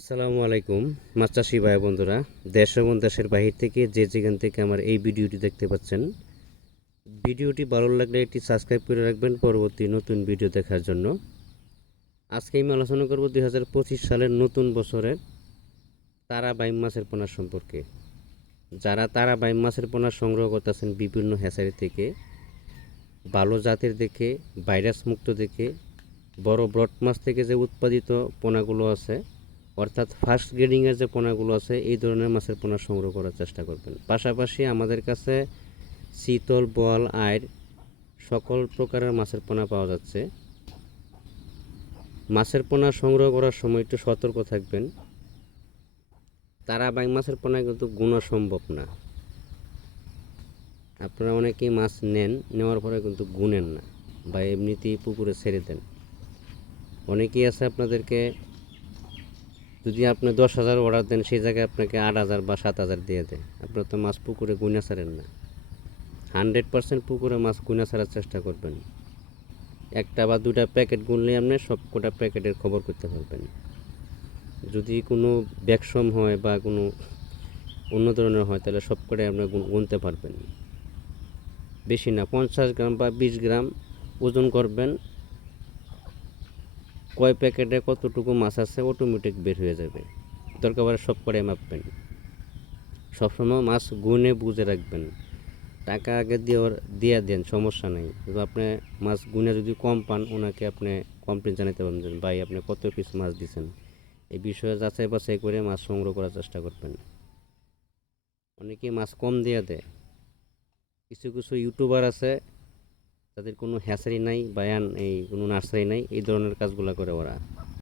আসসালামু আলাইকুম, মাছ চাষি ভাই বন্ধুরা। দেশ এবং দেশের বাহির থেকে যে যেখান থেকে আমার এই ভিডিওটি দেখতে পাচ্ছেন, ভিডিওটি ভালো লাগলে এটি সাবস্ক্রাইব করে রাখবেন পরবর্তী নতুন ভিডিও দেখার জন্য। আজকে আমি আলোচনা করব দুই হাজার পঁচিশ সালের নতুন বছরের তারা বাইম মাছের পোনা সম্পর্কে। যারা তারা বাইম মাছের পোনা সংগ্রহ করতেছেন বিভিন্ন হ্যাচারি থেকে, ভালো জাতের দেখে, ভাইরাস মুক্ত দেখে, বড় ব্রড মাছ থেকে যে উৎপাদিত পোনাগুলো আছে অর্থাৎ ফার্স্ট গ্রেডিংয়ের যে পোনাগুলো আছে, এই ধরনের মাছের পোনা সংগ্রহ করার চেষ্টা করবেন। পাশাপাশি আমাদের কাছে শীতল বল আয়ের সকল প্রকারের মাছের পোনা পাওয়া যাচ্ছে। মাছের পোনা সংগ্রহ করার সময় একটু সতর্ক থাকবেন। তারা বাইং মাছের পোনা কিন্তু গুণা সম্ভব না। আপনারা অনেকেই মাছ নেন, নেওয়ার পরে কিন্তু গুনেন না বা এমনিতেই পুকুরে ছেড়ে দেন। অনেকেই আছে আপনাদেরকে যদি আপনি দশ হাজার অর্ডার দেন, সেই জায়গায় আপনাকে আট হাজার বা সাত হাজার দিয়ে দেয়। আপনার তো মাছ পুকুরে গুনা ছাড়েন না। হান্ড্রেড পার্সেন্ট পুকুরে মাছ গুনা ছাড়ার চেষ্টা করবেন। একটা বা দুটা প্যাকেট গুনলে আপনি সব কটা প্যাকেটের খবর করতে পারবেন। যদি কোনো ব্যাকসম হয় বা কোনো অন্য ধরনের হয়, তাহলে সব কটাই আপনি গুন- গুনতে পারবেন। বেশি না, পঞ্চাশ গ্রাম বা বিশ গ্রাম ওজন করবেন। কয় প্যাকেটে কতটুকু মাছ আছে অটোমেটিক বের হয়ে যাবে। দরকার পড়ে সব করে মাপবেন। সবসময় মাছ গুনে বুঝে রাখবেন। টাকা আগে দিয়ে দিয়ে দেন, সমস্যা নেই। কিন্তু আপনি মাছ গুনে যদি কম পান, ওনাকে আপনি কমপ্লেন জানাতে পারবেন ভাই, আপনি কত পিস মাছ দিচ্ছেন এই বিষয়ে যাচাই বাছাই করে মাছ সংগ্রহ করার চেষ্টা করবেন। অনেকে মাছ কম দিয়ে দেয়। কিছু কিছু ইউটিউবার আছে তাদের কোনো হ্যাচারি নাই বায়ান এই কোনো নার্সারি নাই এই ধরনের কাজগুলো করে ওরা।